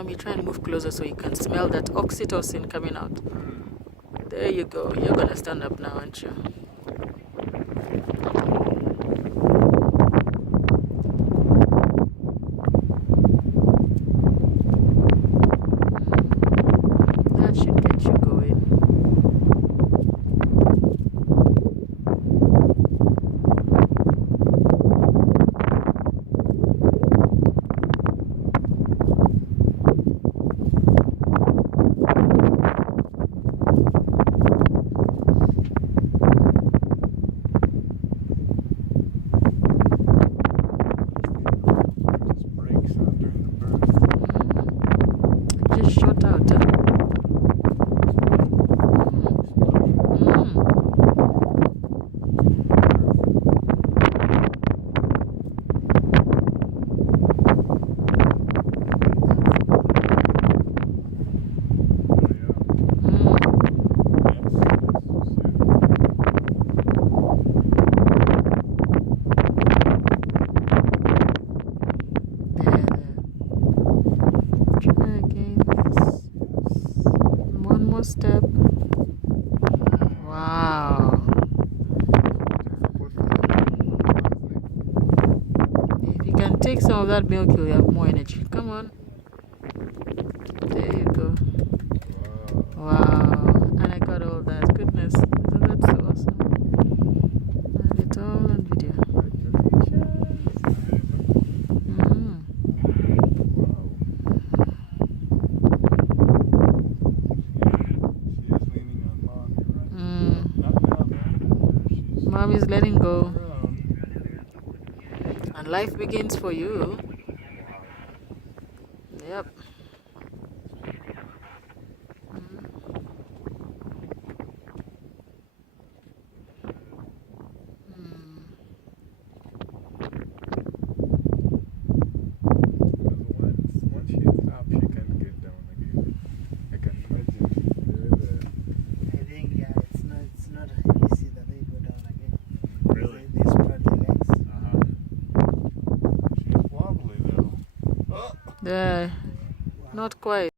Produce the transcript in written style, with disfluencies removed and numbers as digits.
Mommy, try and move closer so you can smell that oxytocin coming out. There you go. You're gonna stand up now, aren't you? That should get you going. Just shot out. Try again. Yes. One more step. Wow. If you can take some of that milk, you'll have more energy. Come on. There you go. Wow. And I got all that. Goodness. Isn't that so awesome? And it's all on video. Mom is letting go. And life begins for you. Yep. Once she stops, she can get down again. I can imagine. I think, yeah, it's not easy that they go down again. Really? They spread the legs. She's wobbly though. There. Not quite.